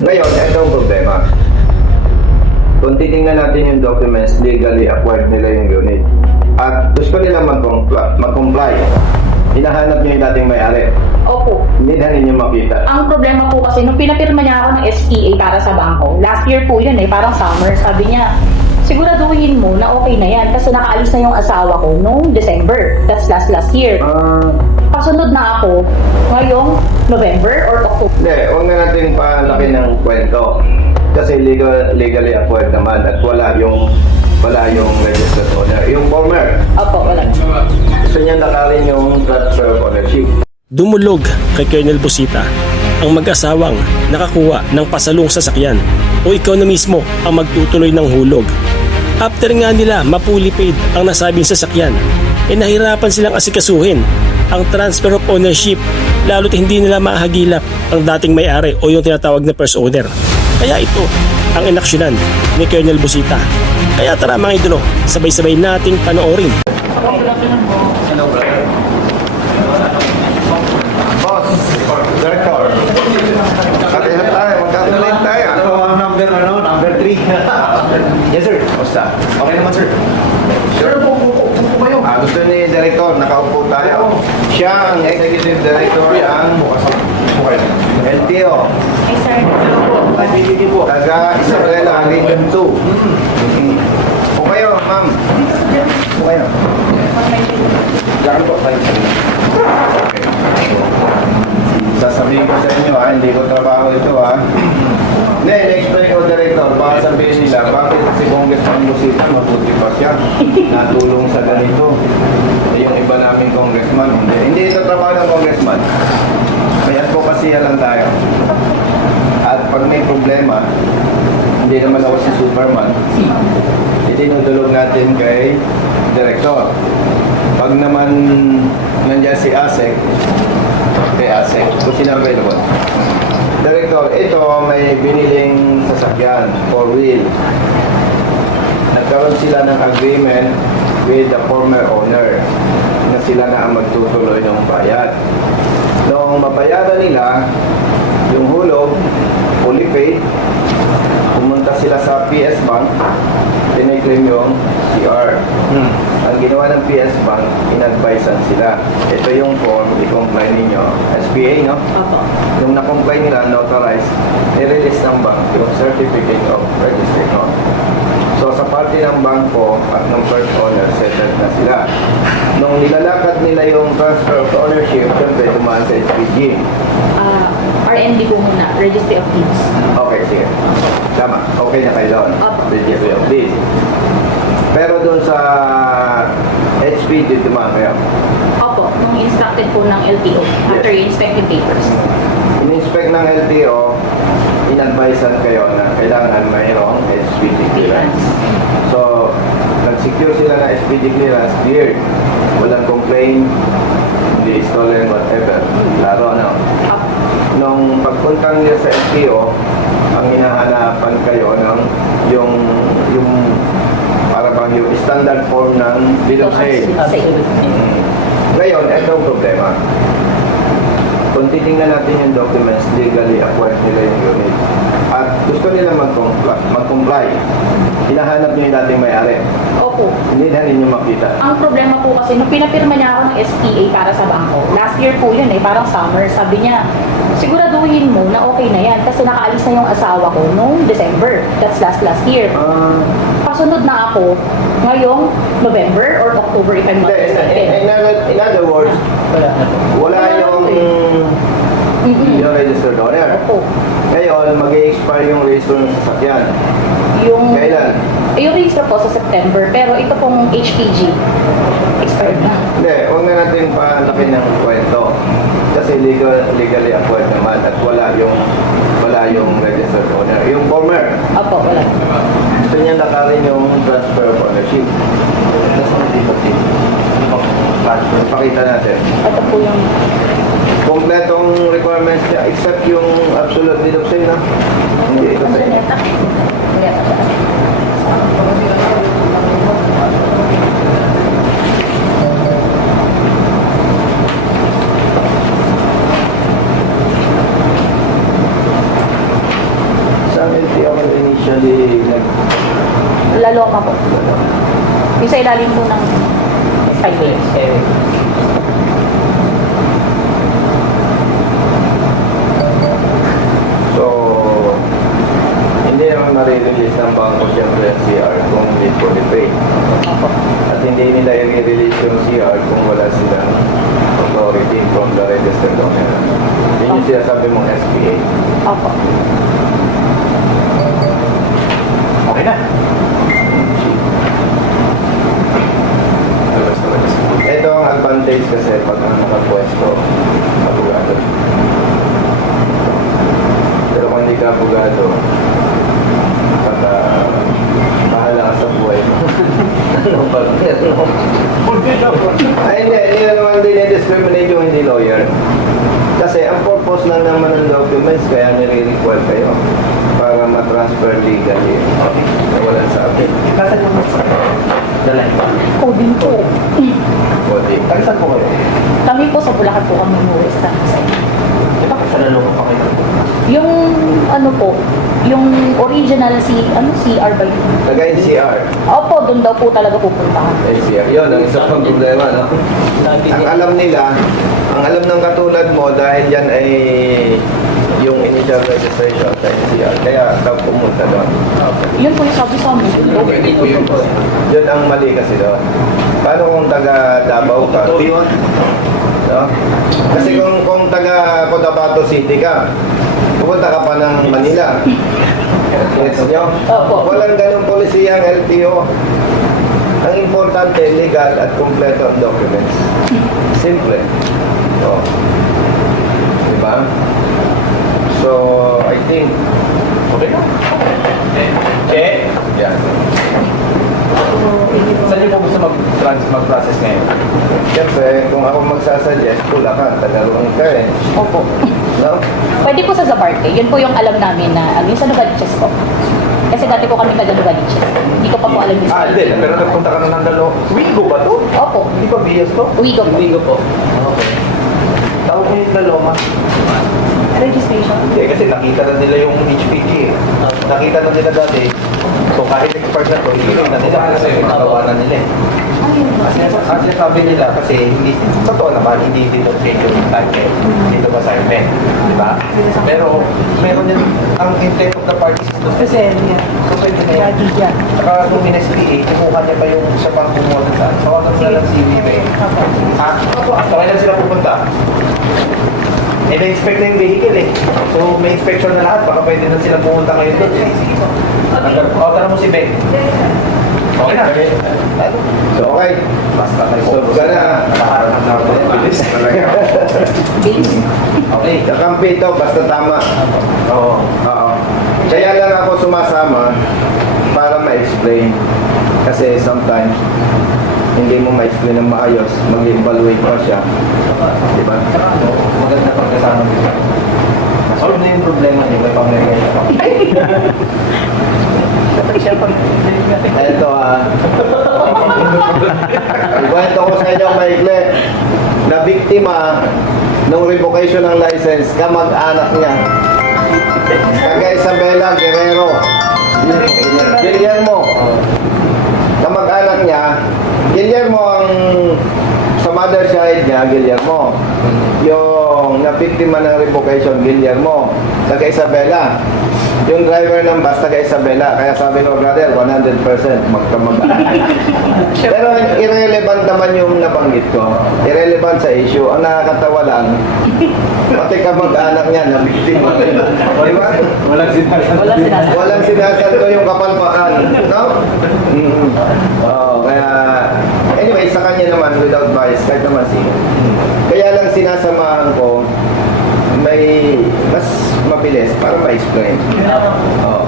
Ngayon, ito ang problema. Kung titingnan natin yung documents, legally acquired nila yung unit. At gusto nila mag-comply. Hinahanap niyo yung dating may-ari. Opo. Hindi na ninyo makita. Ang problema po kasi, nung pinapirma niya ako ng SPA para sa bangko, last year po yun parang summer, sabi niya, siguraduhin mo na okay na yan kasi nakaalis na yung asawa ko noong December. That's last year. Kasunod na ako ngayong November or October. Hindi, huwag na natin palaki ng kwento. Kasi legally acquired naman at wala yung registered owner. Yung former, Opo, wala. gusto niya nakalin yung transfer of ownership. Dumulog kay Colonel Busita ang mag-asawang nakakuha ng pasalong sasakyan o ikaw na mismo ang magtutuloy ng hulog. After nga nila mapuli paid ang nasabing sasakyan, nahirapan silang asikasuhin ang transfer of ownership lalo't hindi nila mahagilap ang dating may-ari o yung tinatawag na first owner. Kaya ito ang inaksyonan ni Colonel Busita. Kaya tara mga idolo, sabay-sabay nating panoorin. Hello, brother. Boss, director. Katihan tayo, magkatuloy tayo. Number 3. Yes, sir. Basta. Okay naman, sir. Sure. Upo kayo. Gusto ni director, nakaupo tayo. Siya ang executive director ng LTO. Ay, sir. Hindi po. Taga Isabela, Region 2. O kayo, ma'am. O kayo. Diyan po tayo. Sasabihin ko sa inyo hindi ko trabaho ito Hindi, na-explain ko director, baka sabihin nila, bakit si Congressman Busita, mabuti pa siya, natulong sa ganito. Yung iba naming congressman, hindi ito trabaho ng congressman. May advocacy lang tayo. At pag may problema, hindi naman ako si Superman, itinutulog natin kay director. Pag naman nandiyan si ASEC, kay ASEC, kung sino available. Director, ito may biniling sasakyan, 4-wheel. Nagkaroon sila ng agreement with the former owner na sila na ang magtutuloy ng bayad. Noong mabayaran nila, yung hulog, fully paid, pumunta sila sa PS Bank, pinag-claim yung CR. Ang ginawa ng PS Bank, in-advisean sila. Ito yung form, i-comply ninyo. SPA, no? Opo. Yung na-comply nila, notarized, i-release ng bank yung certificate of registration. So sa party ng bangko at ng first owner, settled na sila. Nung nilalakad nila yung transfer of ownership, siyempre dumaan sa SPG. RMD po muna, Registry of Deeds. Okay, sige. Tama. Okay na kayo doon. Opo. Registry of Deeds. Pero doon sa HPG, dumaan kayo. Opo, nung instructed po ng LTO after inspecting papers. In-inspect ng LTO, in-advisean kayo na kailangan mayroong HPG clearance. So, nag-secure sila ng HPG clearance, cleared. Walang complaint, hindi stolen, whatever. Klaro, ano? Opo. Nung pagpunta nila sa LTO, ang hinahanapan kayo ng yung para bang yung standard form ng bill of sale. Ngayon, ito ang problema. Kung titingnan natin yung documents, legally acquired nila yung unit. At gusto nila mag-comply. Hinahanap niyo yung dating may-ari. Opo. Hindi na ninyo makita. Ang problema po kasi, nung pinapirma niya ako ng SPA para sa bangko, last year po yun parang summer, sabi niya, siguraduhin mo na okay na yan kasi nakaalis na yung asawa ko noong December. That's last year. Kasunod na ako ngayong November or October if I'm not mistaken. In other words, wala yung registered owner. Opo. Ngayon, mag-i-expire yung register ng sasakyan. Yung, Kailan? yung register po sa September, pero ito pong HPG, expired na. Hindi, huwag na natin palaki ng kwento. Kasi legally acquired naman at wala yung registered owner. Yung former, Opo, wala. gusto niya nakalin yung transfer of ownership. Pakita natin. Ito po yung Kompletong requirements niya except yung absolute deed of sale, no? Hindi ito sa inyo. officially Laloma po. Yung sa ilalim po ng skyway. So, hindi naman nare-release ng bangko siyempre ang CR kung hindi fully paid. Opo. At hindi nila i-release yung CR kung wala silang authority from the registered owner. Yun yung sinasabi mong SPA. Opo. Okay na. Ito ang advantage kasi pag nakapwesto, abogado. Pero kung hindi ka abogado, baka bahala ka sa buhay mo. Ano ba? Ay, hindi na naman dinidiscriminate yung hindi lawyer. Kasi ang purpose lang naman ng documents, kaya nire-require kayo para ma-transfer legally. Nawalan sa akin. Nasaan yung dala? Coding po. Body. Saan po kayo? Kami po sa Bulacan po kami umuwi sa San Jose. Di ba sa lalong pa kayo? Yung ano po, yung original CR ba yun? Taga-NCR. Opo, doon daw po talaga pupuntahan. NCR. Yun, ang isa pang problema, no? Ang alam nila, ang alam ng katulad mo, dahil yan ay yung initial registration sa NCR. Kaya ikaw pumunta doon. Yun po yung sabi sa amin. Doon daw. Pwede po yun. Yun ang mali kasi doon. Paano kung taga Davao ka? No? Kasi kung taga Cotabato City ka, pupunta ka pa ng Manila. Gets nyo? Opo. Walang ganong polisiya ang LTO. Ang importante, legal at kompleto ang documents. Simple. Oh. Diba? So, I think, Okay na. Eh? yeah. Saan niyo po gusto mag-process ngayon? Siyempre, kung ako magsasuggest, Bulacan, Tagalong ka eh. Opo. No? Pwede po sa Zabarte. Yun po yung alam namin na, yung sa Novaliches po. Kasi dati po kami taga Novaliches. Hindi ko pa po alam yung Hindi. Pero nagpunta ka na ng dalo. Wigo ba to? Opo. Hindi ba BS to? Uwigo po. Wigo po. Okay. Tawag mo yung Daloma. Registration. Hindi, kasi nakita na nila yung HPG eh. Nakita na nila dati. So kahit expert na to, hindi na nila kasi nagawa na nila eh. Kasi sabi nila kasi hindi, totoo naman, hindi dito change yung title. Dito ba sa event, di ba? Pero meron din ang intent of the parties is to Kasi yan. so pwede na yan. Saka nung in-SPA, kinuha niya pa yung siya pang kumuha doon saan. Tawagan sila ng CVP. Ha? Okay lang sila pupunta. Eh, na-inspect na yung vehicle eh. So, may inspection na lahat. Baka pwede na sila pumunta ngayon doon. O, tara mo si Ben. Okay na. So, okay. Basta may Stop ka na. Nakaharap na ako. Bilis. Base. Okay. Kakampi ito, basta tama. Oo. Oo. Kaya lang ako sumasama para ma-explain. Kasi sometimes, hindi mo ma-explain ng maayos, mag-evaluate pa siya. Di ba? Saka ano, maganda pagkasama nila. Solve na yung problema niyo, may pangyayayan pa. Ito ikwento ko sa inyo maikli na biktima ng revocation ng license, kamag-anak niya. Taga Isabela Guerrero. Guillermo. Kamag-anak niya. Guillermo ang sa mother side niya, Guillermo. Yung nabiktima ng revocation, Guillermo. Taga Isabela. Yung driver ng bus taga Isabela. Kaya sabi no, brother, 100% magkamag-anak. Pero irrelevant naman yung nabanggit ko. Irrelevant sa issue. Ang nakakatawa lang, pati kamag-anak niya na biktima. Di ba? Walang sinasabi. Wala sinasabi. Walang sinasanto yung kapalpakan. No? Kaya, anyway, sa kanya naman, without bias, kahit naman sino. Kaya lang sinasamahan ko, may mas mabilis para ma-explain.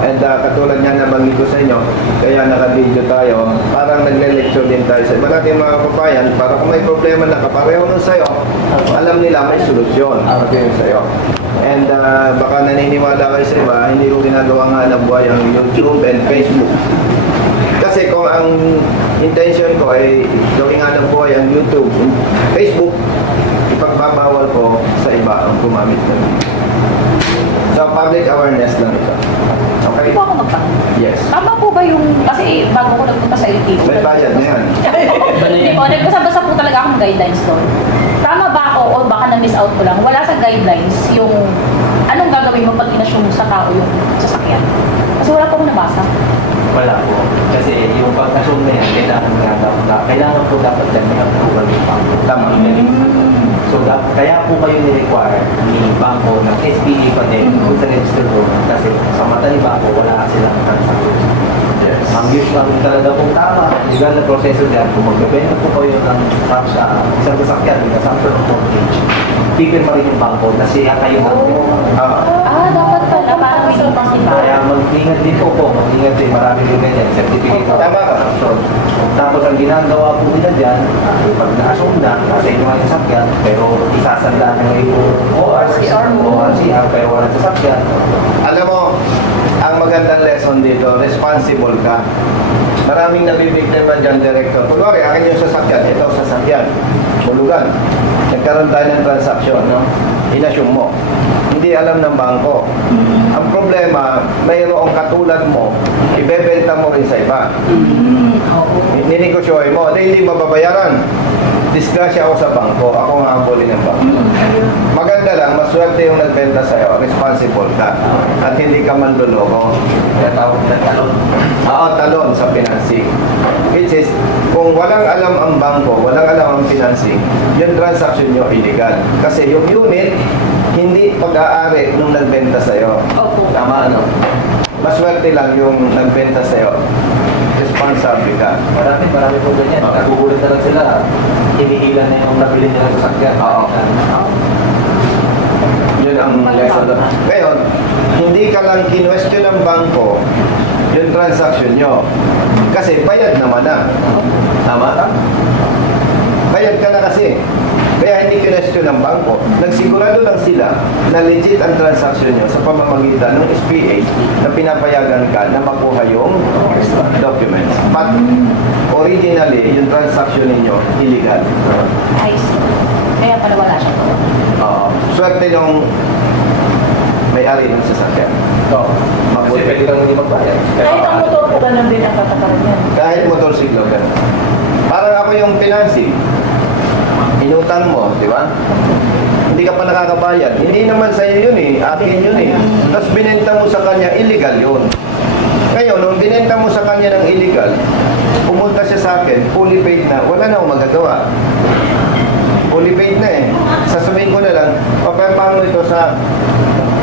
And katulad nga nabanggit ko sa inyo, kaya naka-video tayo, parang nagle-lecture din tayo sa iba natin mga kababayan, para kung may problema na kapareho nun sa'yo, alam nila may solusyon. Sabi yun sa'yo. And baka naniniwala kayo sa iba, hindi ko ginagawa nga ng buhay ang YouTube and Facebook. Kasi kung ang intention ko ay gawin nga ng buhay ang YouTube, Facebook, ipagbabawal ko sa iba ang gumamit nun. So, public awareness lang ito. Okay? Hindi po ako magpangalan. Yes. Tama po ba yung, kasi bago ko nagpunta sa LTO. May bayad na yan. Hindi po, nagbasa-basa po talaga akong guidelines doon. Tama ba ako o baka na-miss out ko lang? Wala sa guidelines yung anong gagawin mo pag inassume sa tao yung sasakyan. Kasi wala po akong nabasa. Wala po. Kasi yung pag-assume na yan, kailangan po dapat yan may approval ng banko. Tama. So, kaya po kayo ni-require ni banko ng SPA pa din kung sa register mo. Kasi sa mata ni banko, wala silang transaction. Yes. Ang usual talaga pong tama, legal na proseso dyan, kung magbebenta po kayo ng isang sasakyan, ng assumption of mortgage, pipirma rin yung banko na siya kayo ang Dapat pala, parang may lupas iba. kaya mag-ingat din po, mag-ingat din, marami din ganyan, certificate of Tama ka. transaction. Tapos ang ginagawa po nila dyan, pag na-assume na, kasi yung mga sasakyan, pero isasanda na ngayon yung ORCR, pero walang sasakyan. Alam mo, ang magandang lesson dito, responsible ka. Maraming nabibiktima dyan, Director. Kunwari, akin yung sasakyan, ito sasakyan, bulugan. Nagkaroon tayo ng transaction, no? Inassume mo. Hindi alam ng bangko. Ang problema, mayroong katulad mo, ibebenta mo rin sa iba. Ninegosyohin mo, hindi mababayaran. Disgrasya ako sa bangko, ako nga ang buli ng bangko. Maganda lang, maswerte yung nagbenta sa'yo, responsible ka, at hindi ka manluloko. Kaya tawag na talon. Oo, talon sa financing. Which is, kung walang alam ang bangko, walang alam ang financing, yung transaction nyo illegal. Kasi yung unit, hindi pag-aari nung nagbenta sa'yo. Opo. Tama, ano? Maswerte lang yung nagbenta sa'yo. Responsable ka. Marami po ganyan. Nagugulat na lang sila. Hinihilan na yung nabili nila sa sasakyan. Oo. Yun ang lesson. Ngayon, hindi ka lang kinwestiyon ng bangko yung transaction nyo. Kasi bayad naman na. Tama? Bayad ka na kasi. Kaya hindi kinwestiyon ng bangko. Nagsigurado lang sila na legit ang transaction nyo sa pamamagitan ng SPA na pinapayagan ka na makuha yung documents. But originally, yung transaction ninyo illegal. I see. Kaya pala wala siya. Oo. Swerte nung may-ari ng sasakyan. Oo. Kasi pwede kang hindi magbayad. Kahit ang motor po, ganun din ang tatakaran yan. Kahit motorsiklo ka. Parang ako yung financing. Inutang mo, di ba? Hindi ka pa nakakabayad. Hindi naman sa'yo yun eh. Akin yun eh. Tapos binenta mo sa kanya, illegal yun. Ngayon, nung binenta mo sa kanya ng illegal, pumunta siya sa akin, fully paid na, wala na akong magagawa. Fully paid na eh. Sasabihin ko na lang, paano ito sa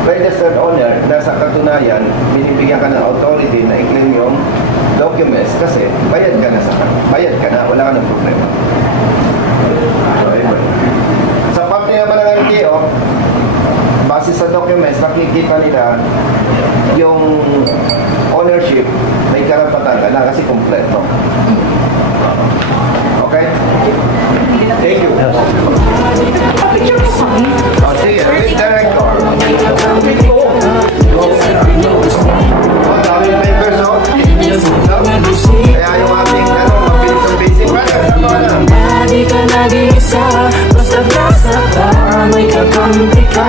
registered owner na sa katunayan, binibigyan ka ng authority na i-claim yung documents kasi bayad ka na sa kanya. Bayad ka na, wala ka ng problema. So, anyway. Sa parte naman ng LTO, base sa documents, nakikita nila yung ownership, may karapatan ka na kasi kompleto. Okay? Thank you. Oh, sige, Miss Director. Oh, daming members, no? Kaya yung ating, mabilis ang basic. Brother, sa mga lang. Di ka nag-iisa, basta nasa ka, may kakampi ka.